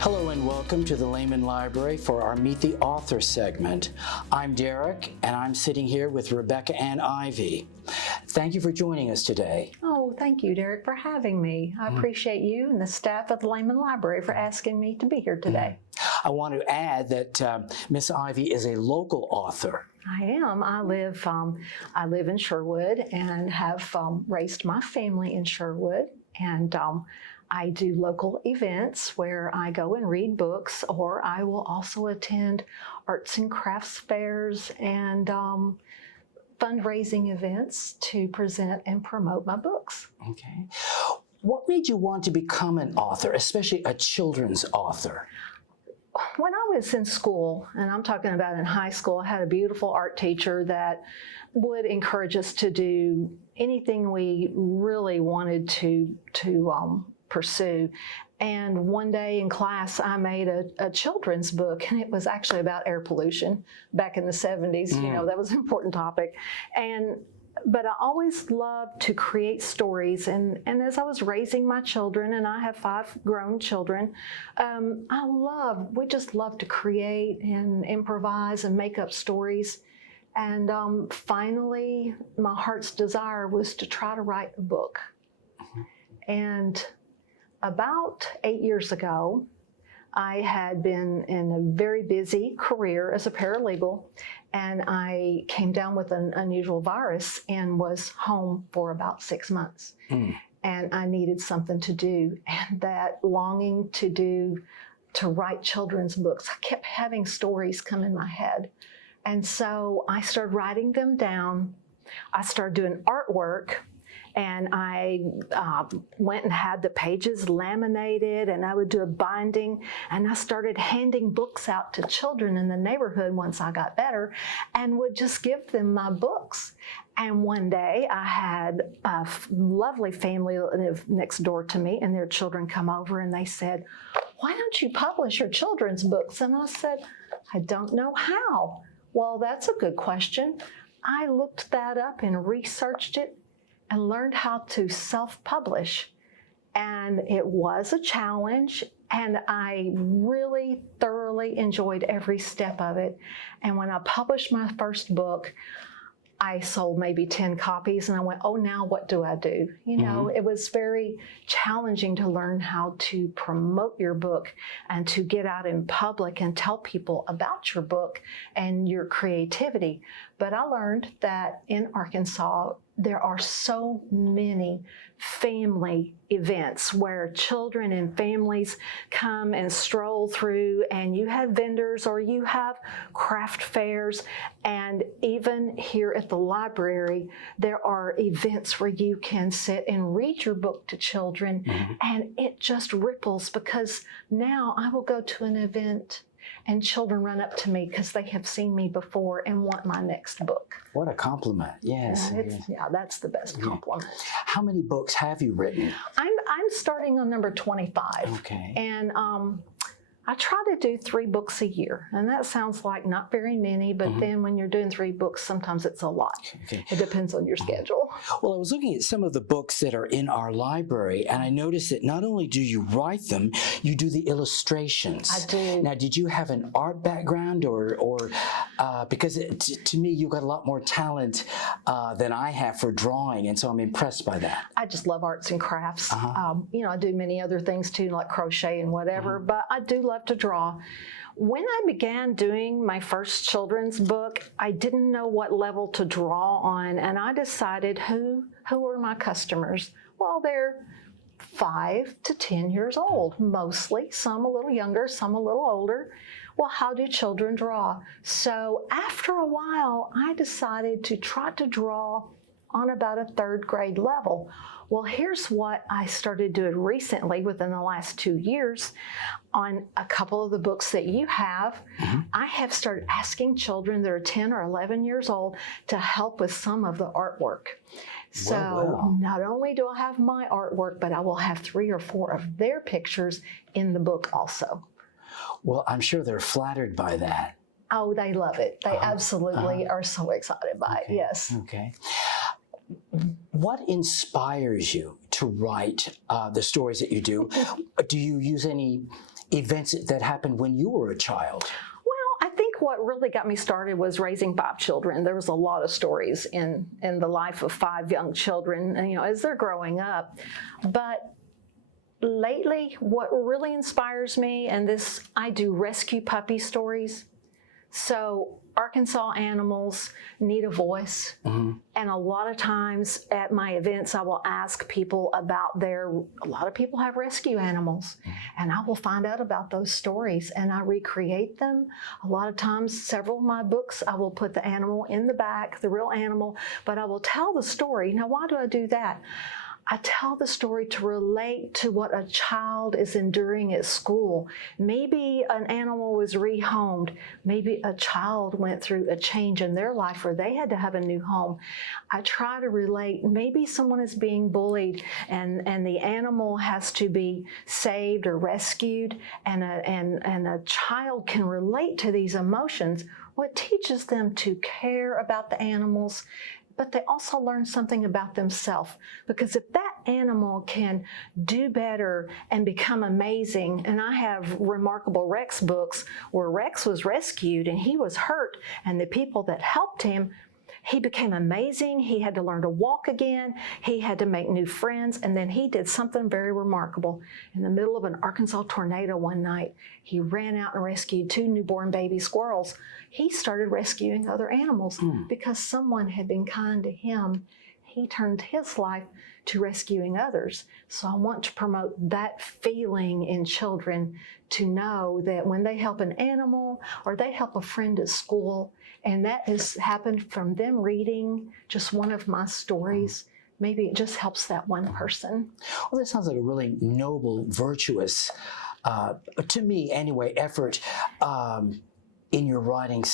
Hello and welcome to the Lehman Library for our Meet the Author segment. I'm Derek and I'm sitting here with Rebecca and Ivy. Thank you for joining us today. Oh, thank you, Derek, for having me. I appreciate you and the staff of the Lehman Library for asking me to be here today. I want to add that Miss Ivy is a local author. I am. I live in Sherwood and have raised my family in Sherwood, and I do local events where I go and read books, or I will also attend arts and crafts fairs and fundraising events to present and promote my books. Okay. What made you want to become an author, especially a children's author? When I was in school, and I'm talking about in high school, I had a beautiful art teacher that would encourage us to do anything we really wanted to pursue. And one day in class, I made a children's book, and it was actually about air pollution back in the 70s. You know, that was an important topic. But I always loved to create stories, and as I was raising my children, and I have 5 grown children, we just love to create and improvise and make up stories. And finally, my heart's desire was to try to write a book. And about 8 years ago, I had been in a very busy career as a paralegal, and I came down with an unusual virus and was home for about 6 months. And I needed something to do, and that longing to write children's books, I kept having stories come in my head. And so I started writing them down. I started doing artwork, and I went and had the pages laminated, and I would do a binding, and I started handing books out to children in the neighborhood once I got better, and would just give them my books. And one day I had a lovely family live next door to me, and their children come over and they said, "Why don't you publish your children's books?" And I said, "I don't know how." Well, that's a good question. I looked that up and researched it and learned how to self-publish. And it was a challenge, and I really thoroughly enjoyed every step of it. And when I published my first book, I sold maybe 10 copies, and I went, oh, now what do I do? You know, it was very challenging to learn how to promote your book and to get out in public and tell people about your book and your creativity. But I learned that in Arkansas, there are so many family events where children and families come and stroll through, and you have vendors or you have craft fairs. And even here at the library, there are events where you can sit and read your book to children, and it just ripples, because now I will go to an event and children run up to me because they have seen me before and want my next book. What a compliment. Yes. Yeah, that's the best compliment. How many books have you written? I'm starting on number 25. Okay. And I try to do 3 books a year, and that sounds like not very many, but then when you're doing 3 books, sometimes it's a lot. Okay. It depends on your schedule. Well, I was looking at some of the books that are in our library, and I noticed that not only do you write them, you do the illustrations. I do. Now, did you have an art background, or because to me, you've got a lot more talent than I have for drawing, and so I'm impressed by that. I just love arts and crafts. You know, I do many other things too, like crochet and whatever, but I do love to draw. When I began doing my first children's book, I didn't know what level to draw on, and I decided who are my customers? Well, they're 5 to 10 years old, mostly, some a little younger, some a little older. Well, how do children draw? So after a while, I decided to try to draw on about a 3rd grade level. Well, here's what I started doing recently within the last 2 years. On a couple of the books that you have, I have started asking children that are 10 or 11 years old to help with some of the artwork. So not only do I have my artwork, but I will have 3 or 4 of their pictures in the book also. Well, I'm sure they're flattered by that. Oh, they love it. They absolutely are so excited by it, yes. Okay. What inspires you to write the stories that you do? Do you use any events that happened when you were a child? Well, I think what really got me started was raising 5 children. There was a lot of stories in the life of 5 young children, and, as they're growing up. But lately, what really inspires me, and this, I do rescue puppy stories. So Arkansas animals need a voice. And a lot of times at my events, I will ask people about a lot of people have rescue animals, and I will find out about those stories and I recreate them. A lot of times, several of my books, I will put the animal in the back, the real animal, but I will tell the story. Now, why do I do that? I tell the story to relate to what a child is enduring at school. Maybe an animal was rehomed. Maybe a child went through a change in their life or they had to have a new home. I try to relate. Maybe someone is being bullied and the animal has to be saved or rescued, and a child can relate to these emotions. What teaches them to care about the animals, but they also learn something about themselves. Because if that animal can do better and become amazing, and I have Remarkable Rex books where Rex was rescued and he was hurt, and the people that helped him, he became amazing. He had to learn to walk again. He had to make new friends. And then he did something very remarkable. In the middle of an Arkansas tornado one night, he ran out and rescued 2 newborn baby squirrels. He started rescuing other animals because someone had been kind to him. He turned his life to rescuing others. So I want to promote that feeling in children, to know that when they help an animal or they help a friend at school, and that has happened from them reading just one of my stories, maybe it just helps that one person. Well, that sounds like a really noble, virtuous, to me anyway, effort in your writing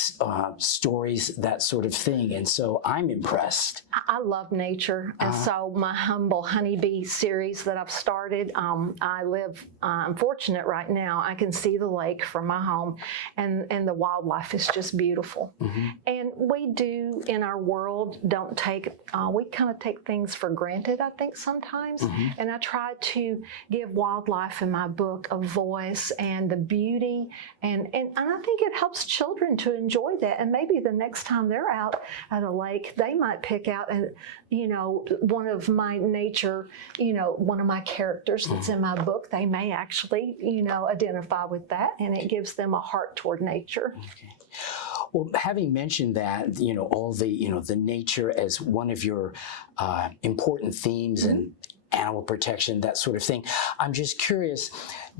stories, that sort of thing. And so I'm impressed. I love nature. And so my Humble Honeybee series that I've started, I'm fortunate right now. I can see the lake from my home, and the wildlife is just beautiful. And we do, in our world, we kind of take things for granted, I think, sometimes. And I try to give wildlife in my book a voice and the beauty. And I think it helps children to enjoy that. And maybe the next time they're out at a lake, they might pick out one of my nature, one of my characters that's in my book. They may actually, identify with that, and it gives them a heart toward nature. Okay. Well, having mentioned that, all the nature as one of your important themes and animal protection, that sort of thing, I'm just curious,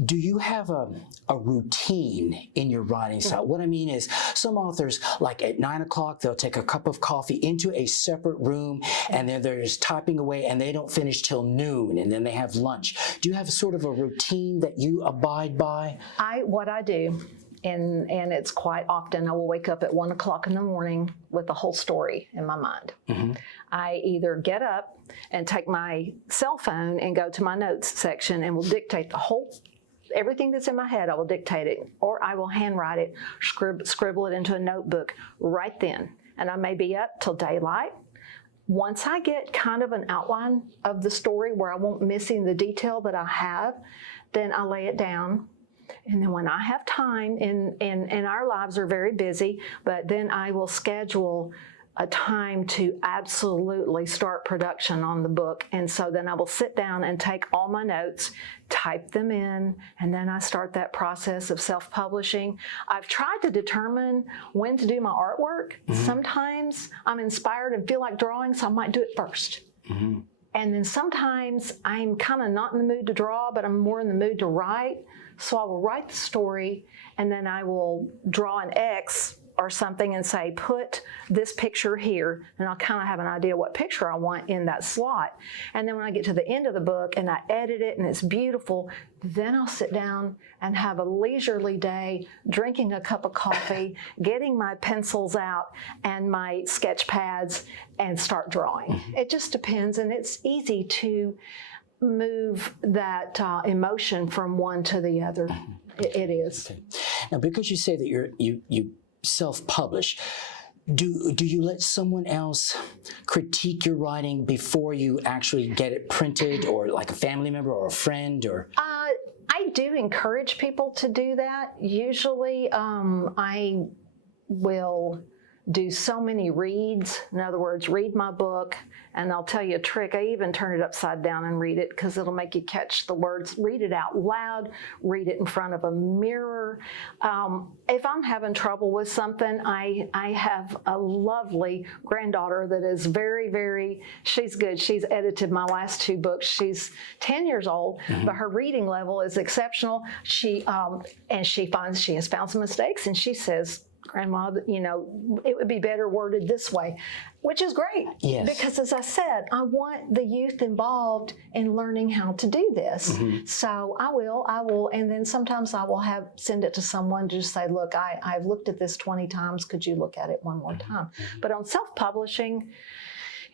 do you have a routine in your writing style? What I mean is, some authors, like at 9 o'clock, they'll take a cup of coffee into a separate room, and then they're just typing away, and they don't finish till noon, and then they have lunch. Do you have sort of a routine that you abide by? What I do, and it's quite often, I will wake up at 1 o'clock in the morning with the whole story in my mind. I either get up and take my cell phone and go to my notes section and will dictate everything that's in my head. I will dictate it, or I will handwrite it, scribble it into a notebook right then. And I may be up till daylight. Once I get kind of an outline of the story where I won't missing the detail that I have, then I lay it down. And then when I have time, and our lives are very busy, but then I will schedule a time to absolutely start production on the book. And so then I will sit down and take all my notes, type them in, and then I start that process of self-publishing. I've tried to determine when to do my artwork. Sometimes I'm inspired and feel like drawing, so I might do it first. And then sometimes I'm kind of not in the mood to draw, but I'm more in the mood to write. So I will write the story, and then I will draw an X or something and say, put this picture here, and I'll kind of have an idea what picture I want in that slot. And then when I get to the end of the book and I edit it and it's beautiful, then I'll sit down and have a leisurely day, drinking a cup of coffee, getting my pencils out and my sketch pads, and start drawing. It just depends, and it's easy to move that emotion from one to the other. It is. Okay. Now, because you say that you self-publish, do you let someone else critique your writing before you actually get it printed, or like a family member or a friend? Or I I do encourage people to do that. Usually, I will do so many reads. In other words, read my book, and I'll tell you a trick. I even turn it upside down and read it because it'll make you catch the words. Read it out loud, read it in front of a mirror. If I'm having trouble with something, I have a lovely granddaughter that is she's good. She's edited my last 2 books. She's 10 years old, but her reading level is exceptional. And she finds she has found some mistakes, and she says, Grandma, it would be better worded this way, which is great. Yes. Because as I said, I want the youth involved in learning how to do this. So I will. And then sometimes I will send it to someone to just say, look, I've looked at this 20 times. Could you look at it one more time? But on self-publishing,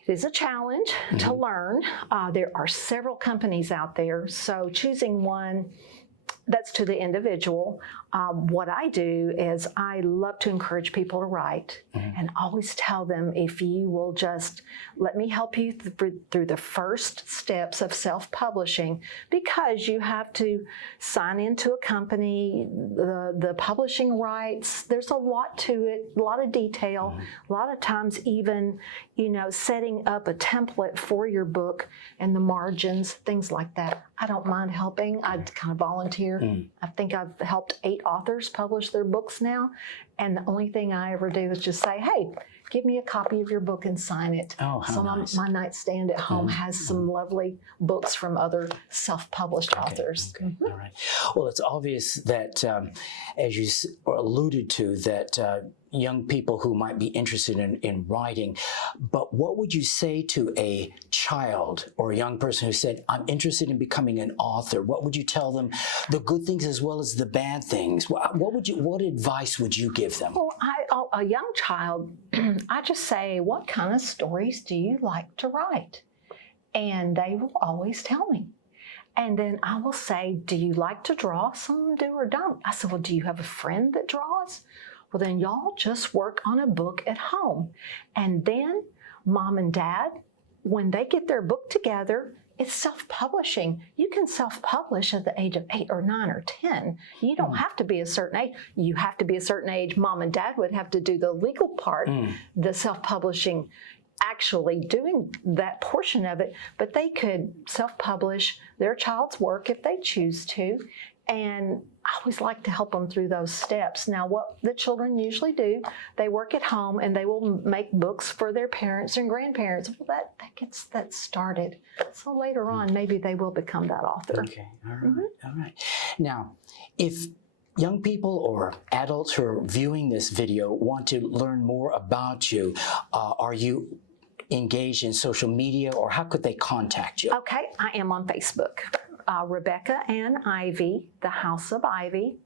it is a challenge to learn. There are several companies out there. So choosing one that's to the individual. What I do is I love to encourage people to write and always tell them, if you will just let me help you through the first steps of self-publishing, because you have to sign into a company, the publishing rights, there's a lot to it, a lot of detail, a lot of times even, setting up a template for your book and the margins, things like that. I don't mind helping. I kind of volunteer. I think I've helped 8 authors publish their books now. And the only thing I ever do is just say, hey, give me a copy of your book and sign it. Oh, how so nice. my nightstand at home has some lovely books from other self-published authors. Okay. All right. Well, it's obvious that, as you alluded to, that young people who might be interested in writing, but what would you say to a child or a young person who said, I'm interested in becoming an author? What would you tell them, the good things as well as the bad things? What advice would you give them? Well, a young child, I just say, what kind of stories do you like to write? And they will always tell me. And then I will say, do you like to draw? Some do or don't. I said, well, do you have a friend that draws? Well, then y'all just work on a book at home. And then Mom and Dad, when they get their book together, it's self-publishing. You can self-publish at the age of 8 or 9 or 10. You don't have to be a certain age. You have to be a certain age. Mom and Dad would have to do the legal part, the self-publishing, actually doing that portion of it, but they could self-publish their child's work if they choose to. And I always like to help them through those steps. Now, what the children usually do, they work at home and they will make books for their parents and grandparents. Well, that gets that started. So later on, maybe they will become that author. Okay, all right, all right. Now, if young people or adults who are viewing this video want to learn more about you, are you engaged in social media, or how could they contact you? Okay, I am on Facebook. Rebecca Ann Ivy, the House of Ivy.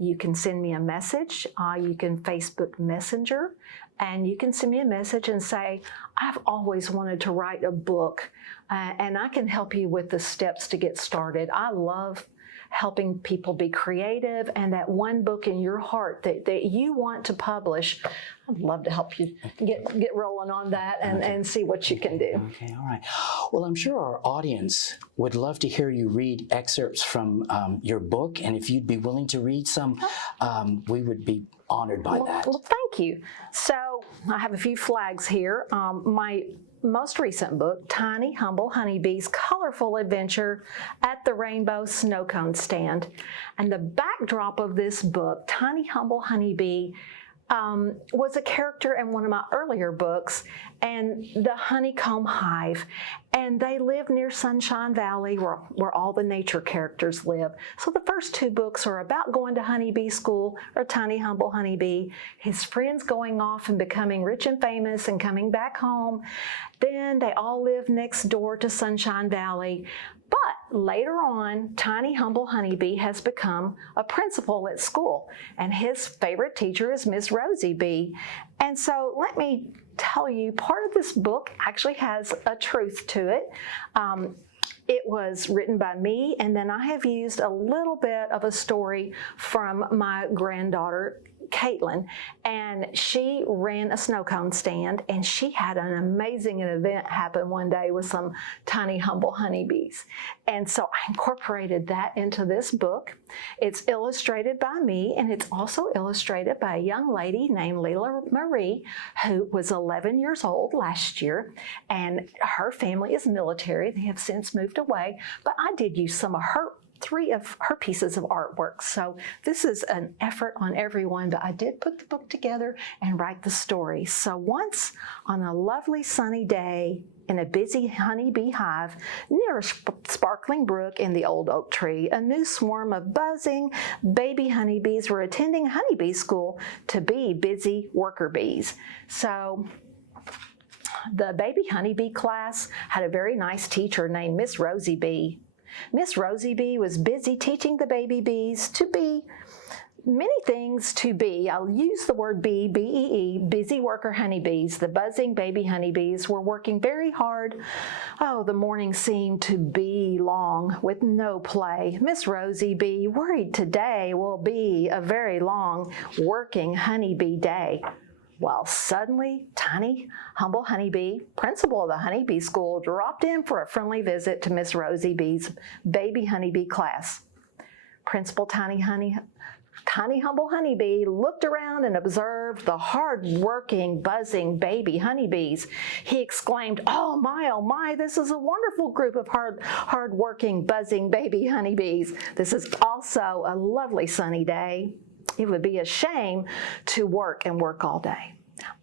You can send me a message. You can Facebook Messenger, and you can send me a message and say, I've always wanted to write a book, and I can help you with the steps to get started. I love helping people be creative, and that one book in your heart that you want to publish, I'd love to help you get rolling on that and see what you can do. Okay, all right. Well, I'm sure our audience would love to hear you read excerpts from your book, and if you'd be willing to read some, we would be honored by that. Well, thank you. So I have a few flags here. My most recent book, Tiny Humble Honeybee's Colorful Adventure at the Rainbow Snow Cone Stand. And the backdrop of this book, Tiny Humble Honeybee, was a character in one of my earlier books, and the honeycomb hive. And they live near Sunshine Valley, where all the nature characters live. So the first 2 books are about going to honeybee school, or Tiny Humble Honeybee, his friends going off and becoming rich and famous and coming back home. Then they all live next door to Sunshine Valley. But later on, Tiny Humble Honeybee has become a principal at school, and his favorite teacher is Miss Rosie Bee. And so let me tell you, part of this book actually has a truth to it. It was written by me, and then I have used a little bit of a story from my granddaughter, Caitlin, and she ran a snow cone stand, and she had an amazing event happen one day with some tiny humble honeybees. And so I incorporated that into this book. It's illustrated by me, and it's also illustrated by a young lady named Leila Marie, who was 11 years old last year, and her family is military. They have since moved away, but I did use some of three of her pieces of artwork. So this is an effort on everyone, but I did put the book together and write the story. So once on a lovely sunny day in a busy honeybee hive near a sparkling brook in the old oak tree, a new swarm of buzzing baby honeybees were attending honeybee school to be busy worker bees. So the baby honeybee class had a very nice teacher named Miss Rosie Bee. Miss Rosie Bee was busy teaching the baby bees to be many things to be. I'll use the word bee, B-E-E, busy worker honeybees. The buzzing baby honeybees were working very hard. Oh, the morning seemed to be long with no play. Miss Rosie Bee worried today will be a very long working honeybee day. Well, suddenly, Tiny Humble Honeybee, principal of the honeybee school, dropped in for a friendly visit to Miss Rosie Bee's baby honeybee class. Principal Tiny Humble Honeybee looked around and observed the hard-working, buzzing baby honeybees. He exclaimed, oh my, this is a wonderful group of hard-working, buzzing baby honeybees. This is also a lovely sunny day. It would be a shame to work all day.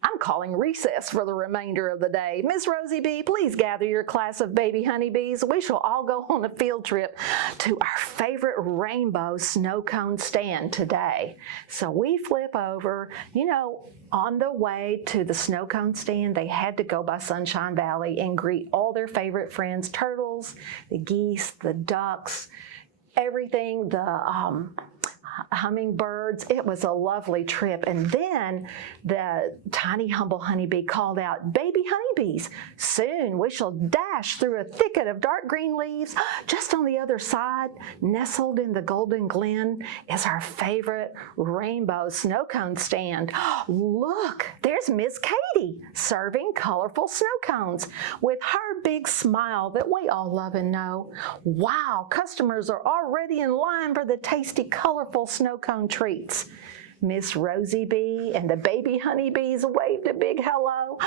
I'm calling recess for the remainder of the day. Miss Rosie Bee, please gather your class of baby honeybees. We shall all go on a field trip to our favorite rainbow snow cone stand today. So we flip over, on the way to the snow cone stand, they had to go by Sunshine Valley and greet all their favorite friends, turtles, the geese, the ducks, everything, the hummingbirds. It was a lovely trip. And then the Tiny Humble Honeybee called out, baby honeybees, soon we shall dash through a thicket of dark green leaves. Just on the other side, nestled in the golden glen, is our favorite rainbow snow cone stand. Look, there's Miss Katie serving colorful snow cones with her big smile that we all love and know. Wow, customers are already in line for the tasty, colorful snow cone treats. Miss Rosie Bee and the baby honeybees waved a big hello.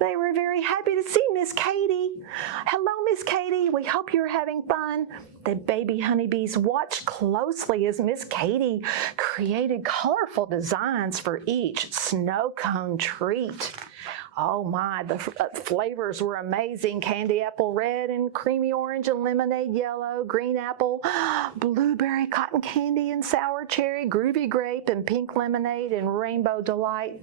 They were very happy to see Miss Katie. Hello, Miss Katie. We hope you're having fun. The baby honeybees watched closely as Miss Katie created colorful designs for each snow cone treat. Oh my, the flavors were amazing. Candy apple red and creamy orange and lemonade yellow, green apple, blueberry cotton candy and sour cherry, groovy grape and pink lemonade and rainbow delight.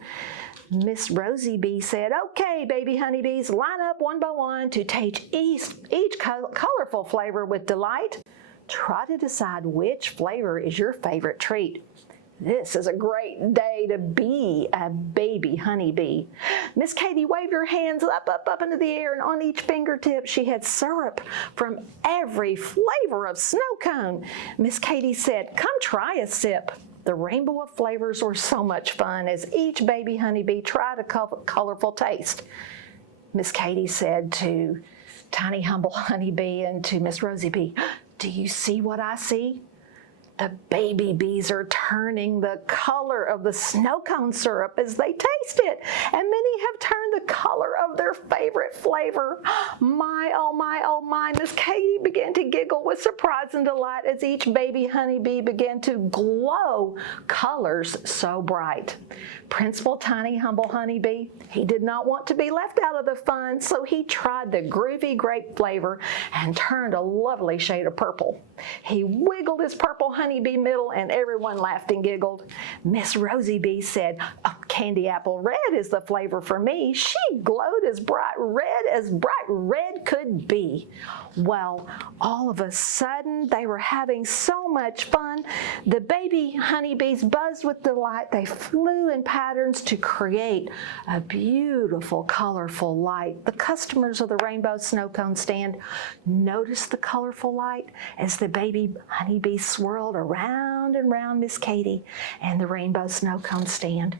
Miss Rosie Bee said, okay, baby honeybees, line up one by one to taste each colorful flavor with delight. Try to decide which flavor is your favorite treat. This is a great day to be a baby honeybee. Miss Katie waved her hands up into the air, and on each fingertip she had syrup from every flavor of snow cone. Miss Katie said, come try a sip. The rainbow of flavors were so much fun as each baby honeybee tried a colorful taste. Miss Katie said to Tiny Humble Honeybee and to Miss Rosie Bee, do you see what I see? The baby bees are turning the color of the snow cone syrup as they taste it, and many have turned the color of their favorite flavor. My, oh my, Miss Katie began to giggle with surprise and delight as each baby honeybee began to glow colors so bright. Principal Tiny Humble Honeybee, he did not want to be left out of the fun, so he tried the groovy grape flavor and turned a lovely shade of purple. He wiggled his purple honeybee middle, and everyone laughed and giggled. Miss Rosie Bee said, oh, candy apple red is the flavor for me. She glowed as bright red could be. Well, all of a sudden, they were having so much fun. The baby honeybees buzzed with delight. They flew in patterns to create a beautiful, colorful light. The customers of the Rainbow Snow Cone stand noticed the colorful light as the baby honeybees swirled around and around Miss Katie and the Rainbow Snow Cone stand.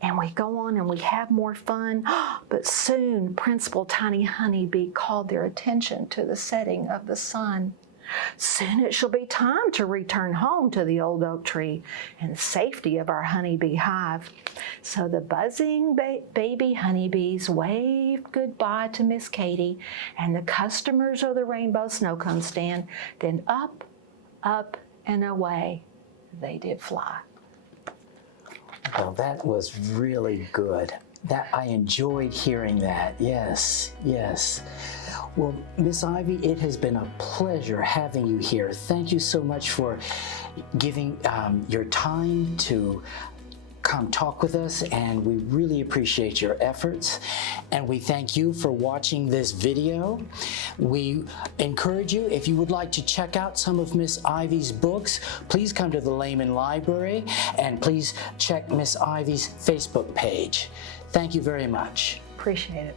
And we go on and we have more fun, but soon Principal Tiny Honeybee called their attention to the setting of the sun. Soon it shall be time to return home to the old oak tree and the safety of our honeybee hive. So the buzzing baby honeybees waved goodbye to Miss Katie and the customers of the Rainbow Snow Cone stand. Then up, up, and away they did fly. Well, that was really good. I enjoyed hearing that. Yes, yes. Well, Miss Ivy, it has been a pleasure having you here. Thank you so much for giving your time to come talk with us, and we really appreciate your efforts. And we thank you for watching this video. We encourage you, if you would like to check out some of Miss Ivy's books, please come to the Lehman Library, and please check Miss Ivy's Facebook page. Thank you very much. Appreciate it.